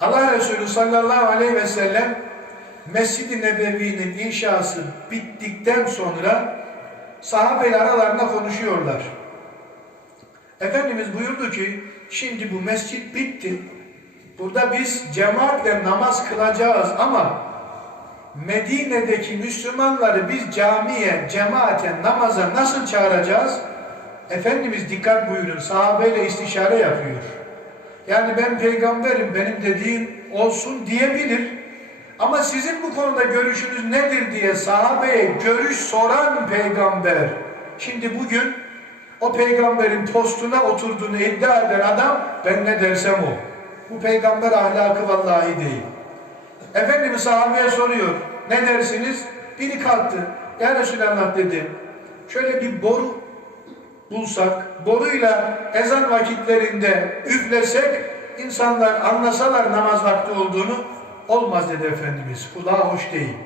Allah Resulü sallallahu aleyhi ve sellem Mescid-i Nebevi'nin inşası bittikten sonra sahabeyle aralarında konuşuyorlar. Efendimiz buyurdu ki, şimdi bu mescit bitti. Burada biz cemaatle namaz kılacağız ama Medine'deki Müslümanları biz camiye, cemaate, namaza nasıl çağıracağız? Efendimiz dikkat buyurun, sahabeyle istişare yapıyor. Yani ben peygamberim, benim dediğim olsun diyebilir. Ama sizin bu konuda görüşünüz nedir diye sahabeye görüş soran peygamber. Şimdi bugün o peygamberin postuna oturduğunu iddia eden adam, ben ne dersem o. Bu peygamber ahlakı vallahi değil. Efendimiz sahabeye soruyor, ne dersiniz? Biri kalktı, ya Resulallah dedi, şöyle bir boru bulsak, boruyla ezan vakitlerinde üflesek, insanlar anlasalar namaz vakti olduğunu, olmaz dedi Efendimiz, kulağa hoş değil.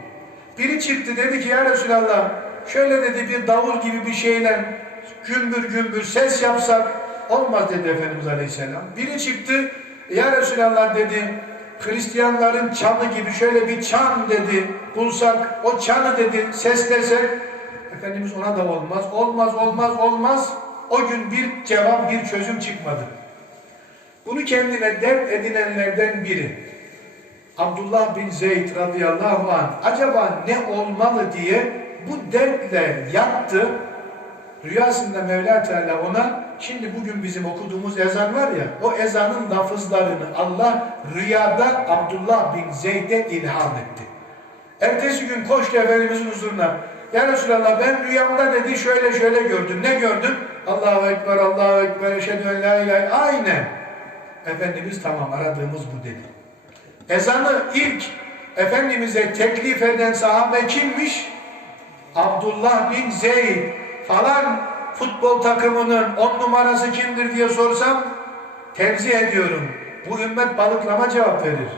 Biri çıktı, dedi ki ya Resulallah, şöyle dedi bir davul gibi bir şeyle gümbür gümbür ses yapsak, olmaz dedi Efendimiz Aleyhisselam. Biri çıktı, ya Resulallah dedi, Hristiyanların çanı gibi şöyle bir çan dedi, bulsak, o çanı dedi, seslesek, Efendimiz ona da olmaz, olmaz, olmaz, olmaz. O gün bir cevap, bir çözüm çıkmadı. Bunu kendine dert edinenlerden biri, Abdullah bin Zeyd radıyallahu anh, acaba ne olmalı diye bu dertle yattı. Rüyasında Mevla Teala ona, şimdi bugün bizim okuduğumuz ezan var ya, o ezanın lafızlarını Allah rüyada Abdullah bin Zeyd'e ilham etti. Ertesi gün koştu Efendimizin huzuruna. Ya Resulallah, ben rüyamda dedi şöyle şöyle gördüm. Ne gördün? Allahu Ekber, Allahu Ekber, eşhedü en la ilahe. Aynen. Efendimiz tamam, aradığımız bu dedi. Ezanı ilk Efendimiz'e teklif eden sahabe kimmiş? Abdullah bin Zeyd. Falan futbol takımının 10 numarası kimdir diye sorsam, tevzi ediyorum, bu ümmet balıklama cevap verir.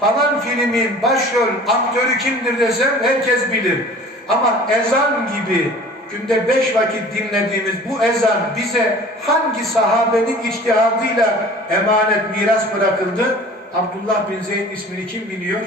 Falan filmin başrol aktörü kimdir desem herkes bilir. Ama ezan gibi günde 5 vakit dinlediğimiz bu ezan bize hangi sahabenin içtihadıyla emanet, miras bırakıldı? Abdullah bin Zeyd ismini kim biliyor?